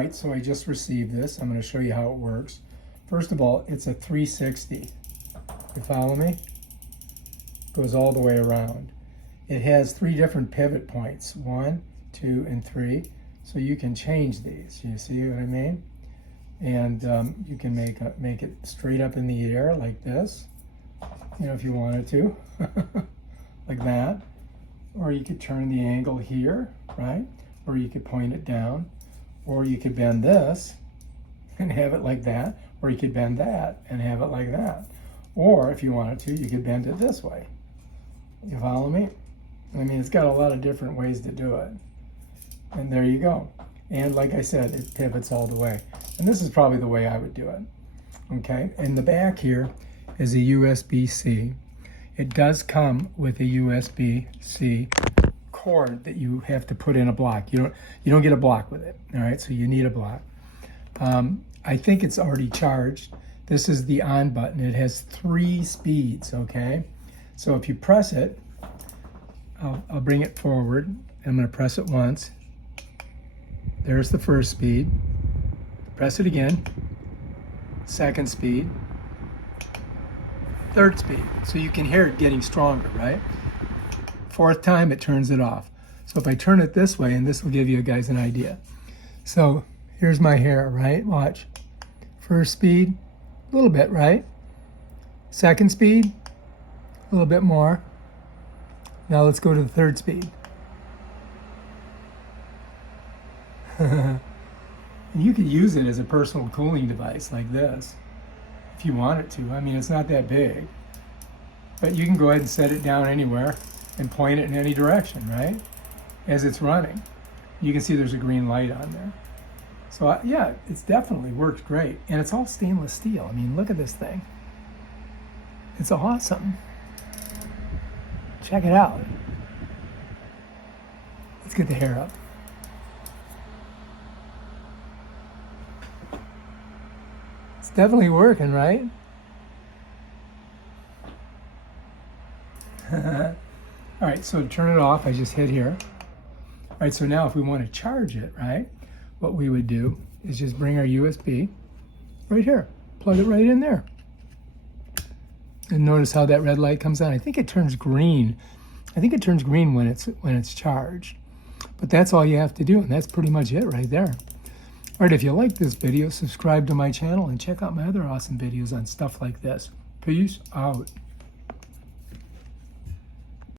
right, so I just received this. I'm going to show you how it works. First of all, it's a 360. You follow me? Goes all the way around. It has 3 different pivot points, 1, 2, and 3. So you can change these. You see what I mean? And you can make it straight up in the air like this, you know, if you wanted to, like that. Or you could turn the angle here, right? Or you could point it down. Or you could bend this and have it like that. Or you could bend that and have it like that. Or if you wanted to, you could bend it this way. You follow me? I mean, it's got a lot of different ways to do it. And there you go. And like I said, it pivots all the way. And this is probably the way I would do it. Okay, in the back here is a USB-C. It does come with a USB-C cord that you have to put in a block. You don't get a block with it. All right, so you need a block. I think it's already charged. This is the on button. It has 3 speeds. Okay, so if you press it, I'll bring it forward. I'm going to press it once. There's the first speed. Press it again. Second speed. Third speed. So you can hear it getting stronger, right? 4th time, it turns it off. So if I turn it this way, and this will give you guys an idea. So here's my hair, right? Watch. First speed, a little bit, right? Second speed, a little bit more. Now let's go to the third speed. And you could use it as a personal cooling device like this if you want it to. I mean, it's not that big. But you can go ahead and set it down anywhere and point it in any direction, right? As it's running. You can see there's a green light on there. So yeah, it's definitely worked great. And it's all stainless steel. I mean, look at this thing. It's awesome. Check it out. Let's get the hair up. It's definitely working, right? All right, so to turn it off, I just hit here. All right, so now if we want to charge it, right, what we would do is just bring our USB right here, plug it right in there. And notice how that red light comes on. I think it turns green. I think it turns green when it's charged. But that's all you have to do, and that's pretty much it right there. All right, if you like this video, subscribe to my channel and check out my other awesome videos on stuff like this. Peace out.